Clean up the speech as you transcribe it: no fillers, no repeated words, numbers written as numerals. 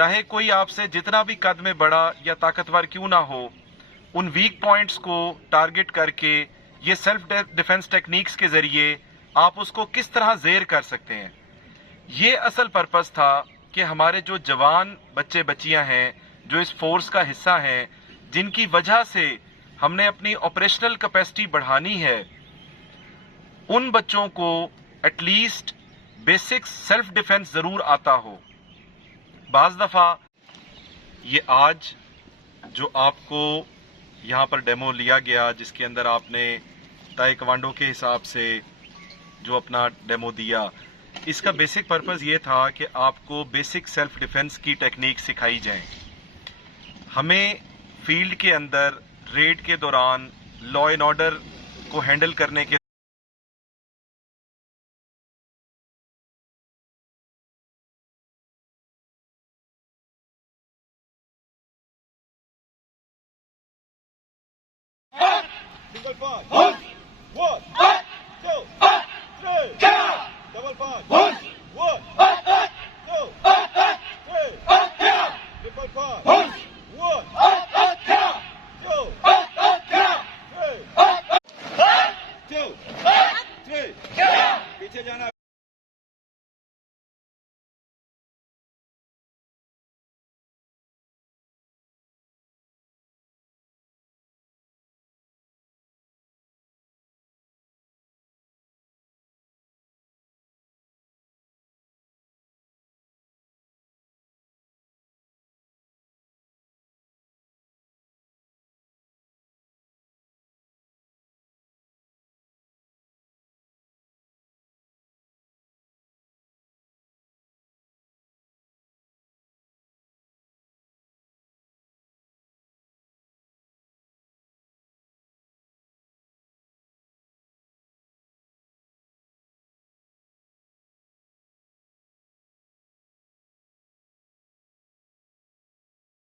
चाहे कोई आपसे जितना भी कद में बड़ा या ताकतवर क्यों ना हो, उन वीक पॉइंट्स को टारगेट करके ये सेल्फ डिफेंस टेक्निक्स के ज़रिए आप उसको किस तरह ज़ेर कर सकते हैं। ये असल पर्पस था कि हमारे जो जवान बच्चे बच्चियां हैं जो इस फोर्स का हिस्सा हैं, जिनकी वजह से हमने अपनी ऑपरेशनल कैपेसिटी बढ़ानी है, उन बच्चों को एटलीस्ट बेसिक सेल्फ डिफेंस ज़रूर आता हो। बाज़ दफ़ा ये आज जो आपको यहाँ पर डेमो लिया गया, जिसके अंदर आपने ताइक्वांडो के हिसाब से जो अपना डेमो दिया, इसका बेसिक पर्पस ये था कि आपको बेसिक सेल्फ डिफेंस की टेक्निक सिखाई जाए। हमें फील्ड के अंदर रेड के दौरान लॉ एंड ऑर्डर को हैंडल करने के Single five. 1, 2, 3, double five. 1, 1.